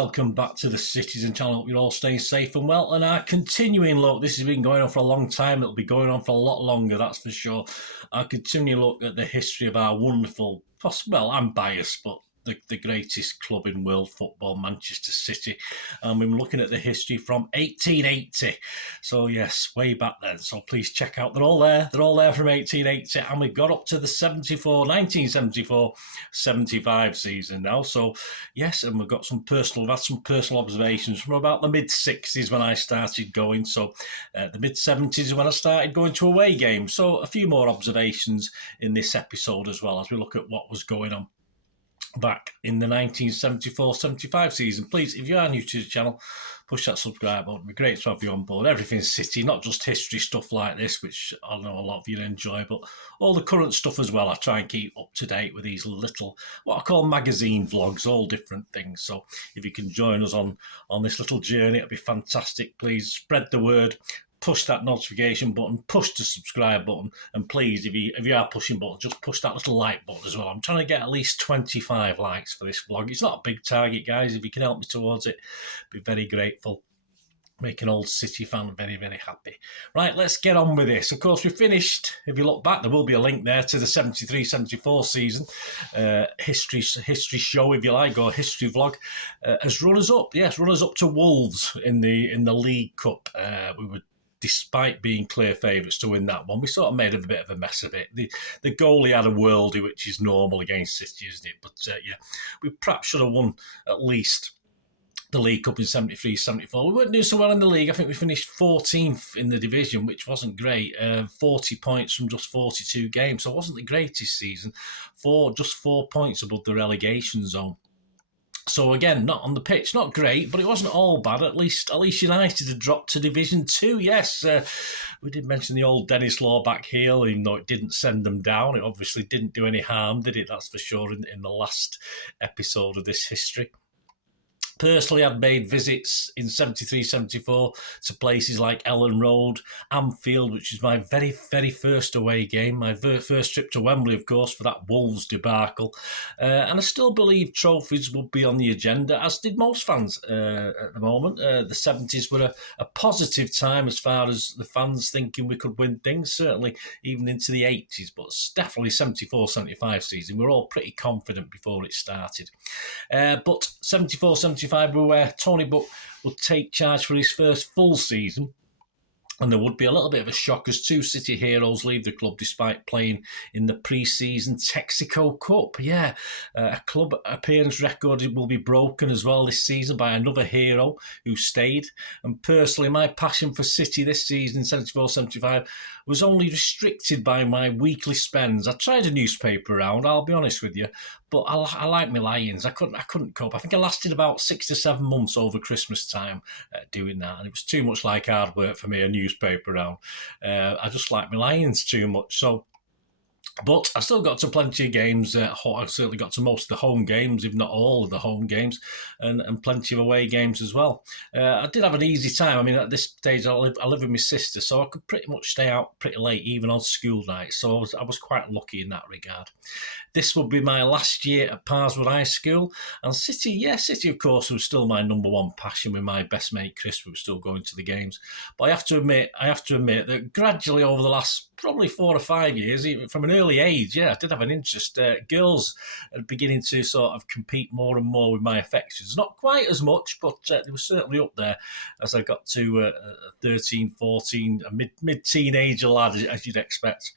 welcome back to the Citizen channel. Hope you're all staying safe and well. And our continuing look, this has been going on for a long time. It'll be going on for a lot longer, that's for sure. Our continuing look at the history of our wonderful, well, I'm biased, but the greatest club in world football, Manchester City. And we're looking at the history from 1880. So yes, way back then. So please check out, they're all there. They're all there from 1880. And we got up to the 1974-75 season now. So yes, and we've had some personal observations from about the mid-60s when I started going. So the mid-70s when I started going to away games. So a few more observations in this episode as well as we look at what was going on back in the 1974-75 season. Please, if you are new to the channel, push that subscribe button. It'd be great to have you on board. Everything's City, not just history stuff like this, which I know a lot of you enjoy, but all the current stuff as well. I try and keep up to date with these little, what I call magazine vlogs, all different things. So if you can join us on this little journey, it'd be fantastic. Please spread the word. Push that notification button, push the subscribe button, and please, if you are pushing buttons, just push that little like button as well. I'm trying to get at least 25 likes for this vlog. It's not a big target, guys. If you can help me towards it, I'd be very grateful. Make an old City fan very, very happy. Right, let's get on with this. Of course, we finished, if you look back, there will be a link there to the 73-74 season. History show, if you like, or history vlog. As runners-up, yes, runners-up to Wolves in the League Cup. We were, despite being clear favourites to win that one, we sort of made a bit of a mess of it. The goalie had a worldie, which is normal against City, isn't it? But yeah, we perhaps should have won at least the League Cup in 73-74. We weren't doing so well in the league. I think we finished 14th in the division, which wasn't great. 40 points from just 42 games, so it wasn't the greatest season. Just 4 points above the relegation zone. So again, not on the pitch, not great, but it wasn't all bad. At least United had dropped to Division 2. Yes, we did mention the old Dennis Law back heel, even though it didn't send them down. It obviously didn't do any harm, did it? That's for sure in the last episode of this history. Personally, I'd made visits in 73-74 to places like Ellen Road, Anfield, which is my very, very first away game, my first trip to Wembley, of course, for that Wolves debacle. And I still believe trophies would be on the agenda, as did most fans at the moment. The 70s were a positive time as far as the fans thinking we could win things, certainly even into the 80s, but definitely 74-75 season. We were all pretty confident before it started. But 74-75 were where Tony Buck would take charge for his first full season. And there would be a little bit of a shock as two City heroes leave the club despite playing in the pre-season Texaco Cup. Yeah, a club appearance record will be broken as well this season by another hero who stayed. And personally, my passion for City this season, 74-75, was only restricted by my weekly spends. I tried a newspaper around, I'll be honest with you, but I like my Lions. I couldn't cope. I think I lasted about 6 to 7 months over Christmas time doing that, and it was too much like hard work for me, a newspaper round. I just like my Lions too much. So, but I still got to plenty of games. I certainly got to most of the home games, if not all of the home games, and plenty of away games as well. I did have an easy time. I mean, at this stage, I live with my sister, so I could pretty much stay out pretty late, even on school nights. So I was quite lucky in that regard. This would be my last year at Parswood High School. And City, of course, was still my number one passion with my best mate, Chris. We were still going to the games. But I have to admit that gradually over the last probably 4 or 5 years, even from an early age, I did have an interest. Girls are beginning to sort of compete more and more with my affections. Not quite as much, but they were certainly up there as I got to 13, 14, a mid-teenager lad, as you'd expect.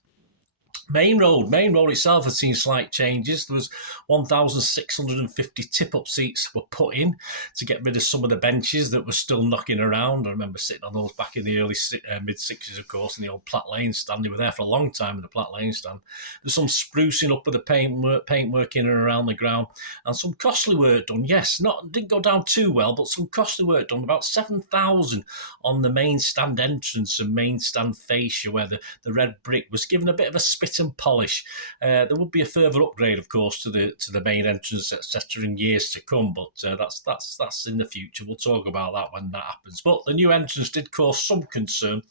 Main Road itself had seen slight changes. There was 1,650 tip-up seats were put in to get rid of some of the benches that were still knocking around. I remember sitting on those back in the early mid-60s, of course, in the old Platt Lane stand. They were there for a long time in the Platt Lane stand. There's some sprucing up of the paintwork in and around the ground, and some costly work done. Yes, didn't go down too well, but some costly work done. About 7,000 on the main stand entrance and main stand fascia, where the red brick was given a bit of a spit and polish. There would be a further upgrade, of course, to the main entrance, etc., in years to come, but that's in the future. We'll talk about that when that happens. But the new entrance did cause some concern.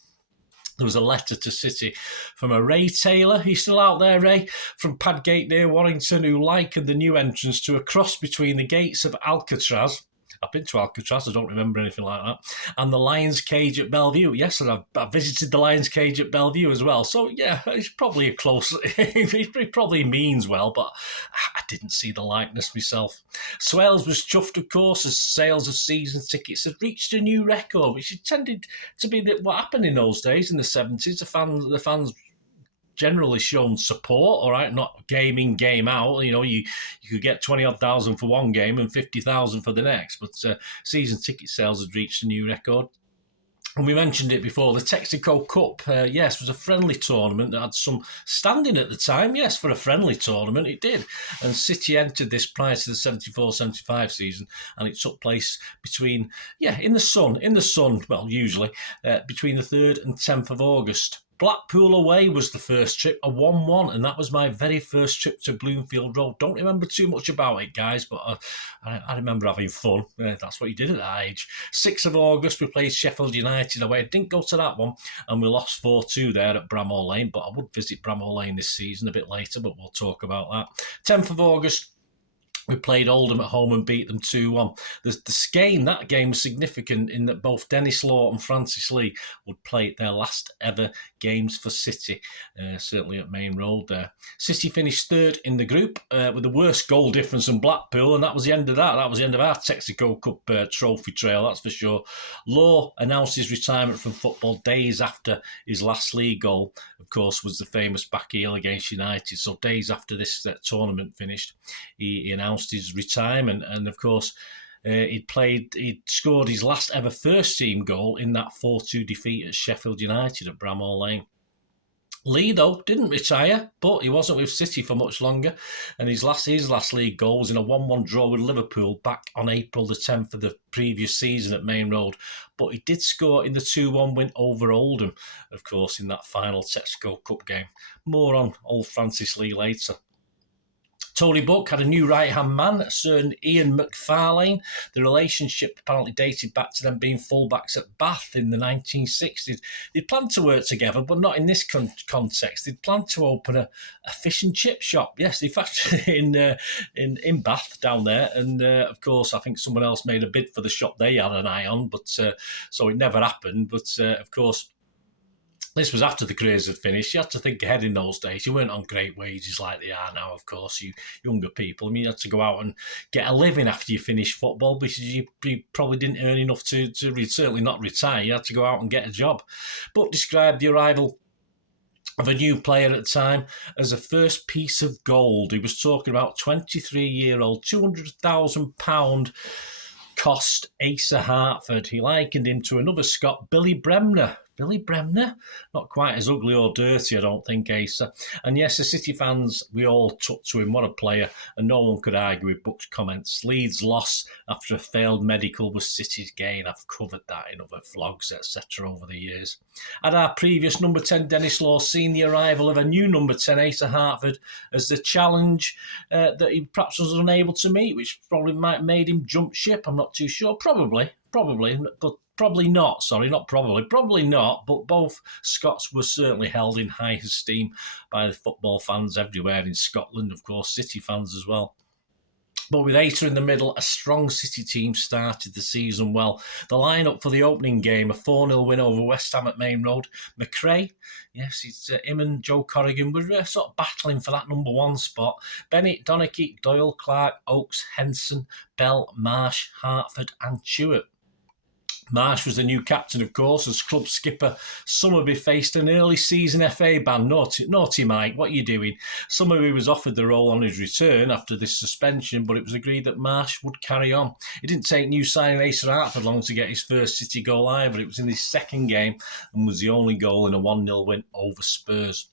There was a letter to City from a Ray Taylor. He's still out there, Ray, from Padgate near Warrington, who likened the new entrance to a cross between the gates of Alcatraz I've been to Alcatraz. I don't remember anything like that. And the Lions Cage at Bellevue. Yes, and I visited the Lions Cage at Bellevue as well. So yeah, it's probably a close. It probably means well, but I didn't see the likeness myself. Swales was chuffed, of course, as sales of season tickets had reached a new record, which tended to be what happened in those days in the 70s. The fans generally shown support, all right, not game in, game out. You could get 20-odd thousand for one game and 50,000 for the next, but season ticket sales had reached a new record. And we mentioned it before, the Texaco Cup, yes, was a friendly tournament that had some standing at the time. Yes, for a friendly tournament, it did. And City entered this prior to the 74-75 season, and it took place between, in the sun, well, usually, between the 3rd and 10th of August. Blackpool away was the first trip, a 1-1, and that was my very first trip to Bloomfield Road. Don't remember too much about it, guys, but I remember having fun. That's what you did at that age. 6th of August, we played Sheffield United away. I didn't go to that one, and we lost 4-2 there at Bramhall Lane, but I would visit Bramhall Lane this season a bit later, but we'll talk about that. 10th of August, we played Oldham at home and beat them 2-1. That game was significant in that both Dennis Law and Francis Lee would play their last ever games for City, certainly at Main Road there. City finished 3rd in the group with the worst goal difference in Blackpool, and that was the end of that. That was the end of our Texaco Cup trophy trail, that's for sure. Law announced his retirement from football days after his last league goal, of course, was the famous back heel against United. So days after this tournament finished, he announced his retirement, and of course he'd scored his last ever first team goal in that 4-2 defeat at Sheffield United at Bramhall Lane. Lee, though, didn't retire, but he wasn't with City for much longer, and his last league goal was in a 1-1 draw with Liverpool back on April the 10th of the previous season at Main Road. But he did score in the 2-1 win over Oldham, of course, in that final Texaco Cup game. More on old Francis Lee later. Tony Buck had a new right-hand man, a certain Ian McFarlane. The relationship apparently dated back to them being fullbacks at Bath in the 1960s. They planned to work together, but not in this context. They'd planned to open a fish and chip shop. Yes, in fact, in Bath down there. And, of course, I think someone else made a bid for the shop they had an eye on, but so it never happened. But, of course, this was after the careers had finished. You had to think ahead in those days. You weren't on great wages like they are now, of course, you younger people. I mean, you had to go out and get a living after you finished football because you probably didn't earn enough to certainly not retire. You had to go out and get a job. But described the arrival of a new player at the time as a first piece of gold. He was talking about 23-year-old, £200,000 cost Asa Hartford. He likened him to another Scot, Billy Bremner. Billy Bremner? Not quite as ugly or dirty, I don't think, Asa. And yes, the City fans, we all took to him. What a player. And no one could argue with Buck's comments. Leeds' loss after a failed medical was City's gain. I've covered that in other vlogs, etc. over the years. Had our previous number 10, Dennis Law, seen the arrival of a new number 10, Asa Hartford, as the challenge that he perhaps was unable to meet, which probably might have made him jump ship? I'm not too sure. Probably, but probably not. Sorry, not probably. Probably not, but both Scots were certainly held in high esteem by the football fans everywhere in Scotland, of course, City fans as well. But with Asa in the middle, a strong City team started the season well. The lineup for the opening game, a 4-0 win over West Ham at Main Road. McRae, yes, it's him and Joe Corrigan were sort of battling for that number 1 spot. Bennett, Donachie, Doyle, Clark, Oakes, Henson, Bell, Marsh, Hartford and Stewart. Marsh was the new captain, of course, as club skipper. Summerby faced an early season FA ban. Naughty Mike, what are you doing? Summerby was offered the role on his return after this suspension, but it was agreed that Marsh would carry on. It didn't take new signing Asa Hartford long to get his first City goal either. It was in his second game and was the only goal in a 1-0 win over Spurs.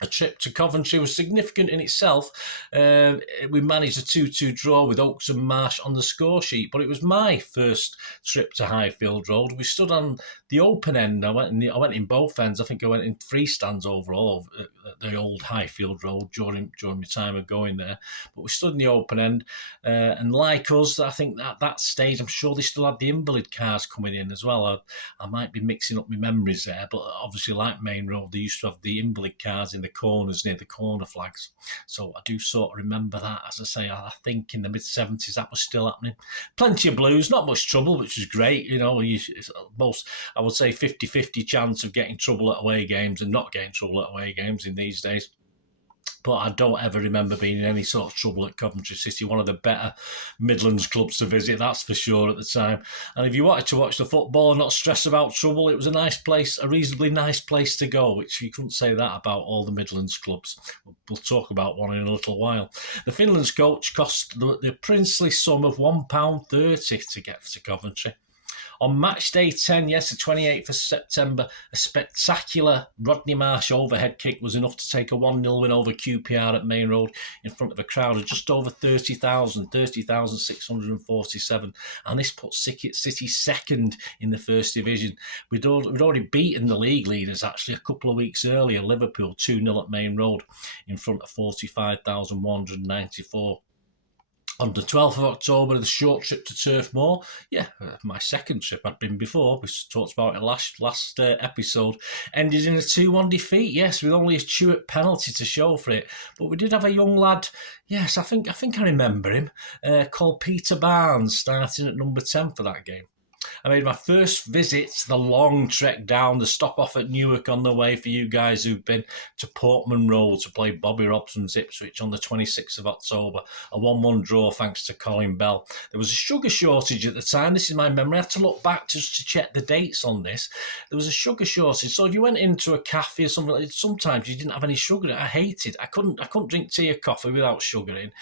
A trip to Coventry was significant in itself. We managed a 2-2 draw with Oakes and Marsh on the score sheet, but it was my first trip to Highfield Road. We stood on the open end. I went in both ends. I think I went in 3 stands overall at the old Highfield Road during my time of going there. But we stood in the open end, and like us, I think at that stage, I'm sure they still had the invalid cars coming in as well. I might be mixing up my memories there, but obviously, like Main Road, they used to have the invalid cars in the the corners near the corner flags. So I do sort of remember that. As I say, I think in the mid-70s that was still happening. Plenty of blues, not much trouble, which is great. You know, it's most, I would say, 50-50 chance of getting trouble at away games and not getting trouble at away games in these days. But I don't ever remember being in any sort of trouble at Coventry City, one of the better Midlands clubs to visit, that's for sure, at the time. And if you wanted to watch the football and not stress about trouble, it was a nice place, a reasonably nice place to go, which you couldn't say that about all the Midlands clubs. We'll talk about one in a little while. The Finlands coach cost the princely sum of £1.30 to get to Coventry. On match day 10, yes, the 28th of September, a spectacular Rodney Marsh overhead kick was enough to take a 1-0 win over QPR at Main Road in front of a crowd of just over 30,647. And this put City second in the First Division. We'd already beaten the league leaders, actually, a couple of weeks earlier, Liverpool 2-0 at Main Road in front of 45,194. On the 12th of October, the short trip to Turf Moor, my second trip I'd been before, we talked about it last episode, ended in a 2-1 defeat, yes, with only a Stewart penalty to show for it. But we did have a young lad, yes, I think I remember him, called Peter Barnes, starting at number 10 for that game. I made my first visit, the long trek down, the stop off at Newark on the way for you guys who've been to Portman Road to play Bobby Robson's Ipswich on the 26th of October. A 1-1 draw thanks to Colin Bell. There was a sugar shortage at the time. This is my memory. I had to look back just to check the dates on this. There was a sugar shortage. So if you went into a cafe or something, sometimes you didn't have any sugar in it. I hated. I couldn't drink tea or coffee without sugar in.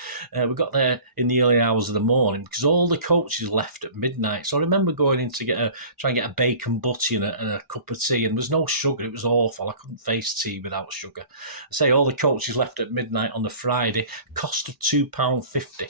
We got there in the early hours of the morning because all the coaches left at midnight. So I remember going in to try and get a bacon butty and a cup of tea, and there was no sugar. It was awful. I couldn't face tea without sugar. I say all the coaches left at midnight on the Friday, cost of £2.50.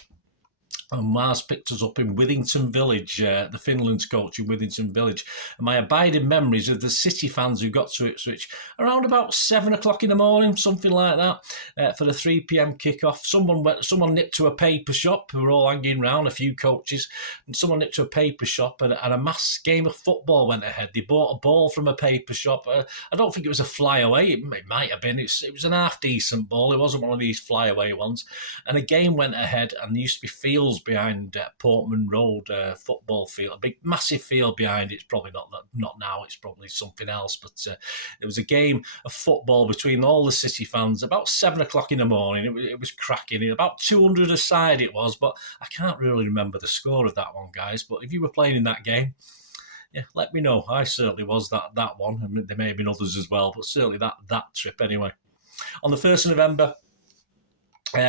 And Mars picked us up in Withington Village, the Finland's coach in Withington Village. And my abiding memories of the City fans who got to Ipswich around about 7 o'clock in the morning, something like that, for the 3 p.m. kickoff. Someone nipped to a paper shop. We were all hanging around, a few coaches, and someone nipped to a paper shop, and a mass game of football went ahead. They bought a ball from a paper shop. I don't think it was a flyaway. It might have been. It was an half-decent ball. It wasn't one of these flyaway ones. And a game went ahead, and there used to be fields behind Portman Road football field, a big massive field behind it. It's probably not now, it's probably something else, but there was a game of football between all the City fans about 7 o'clock in the morning. It was cracking. About 200 aside it was, but I can't really remember the score of that one, guys. But if you were playing in that game, let me know. I certainly was that one, and there may have been others as well, but certainly that trip anyway. On the 1st of November,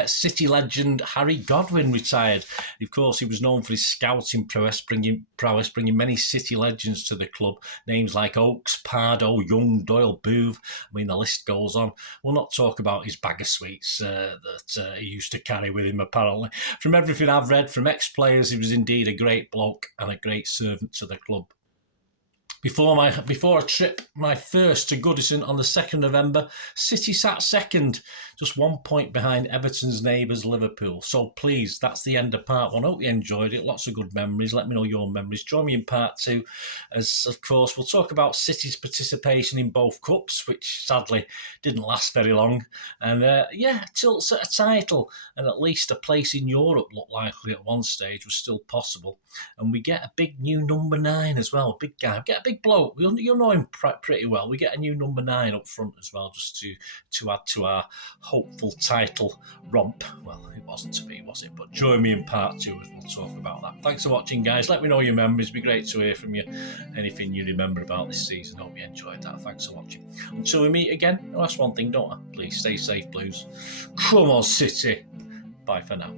City legend Harry Godwin retired. Of course, he was known for his scouting prowess, bringing many City legends to the club. Names like Oakes, Pardo, Young, Doyle, Booth. I mean, the list goes on. We'll not talk about his bag of sweets that he used to carry with him, apparently. From everything I've read from ex-players, he was indeed a great bloke and a great servant to the club. Before a trip, my first to Goodison on the 2nd of November, City sat second, just 1 point behind Everton's neighbours Liverpool. So please, that's the end of part 1. Hope you enjoyed it. Lots of good memories. Let me know your memories. Join me in part 2, as of course we'll talk about City's participation in both cups, which sadly didn't last very long. And tilts at a title and at least a place in Europe looked likely at one stage was still possible. And we get a big new number 9 as well, a big guy. We get a big bloke. You'll know him pretty well. We get a new number 9 up front as well, just to add to our hopeful title romp. Well, it wasn't to be, was it? But join me in part 2 as we'll talk about that. Thanks for watching, guys. Let me know your memories. It'd be great to hear from you. Anything you remember about this season. Hope you enjoyed that. Thanks for watching. Until we meet again, that's one thing, don't I? Please stay safe, Blues. Come on, City. Bye for now.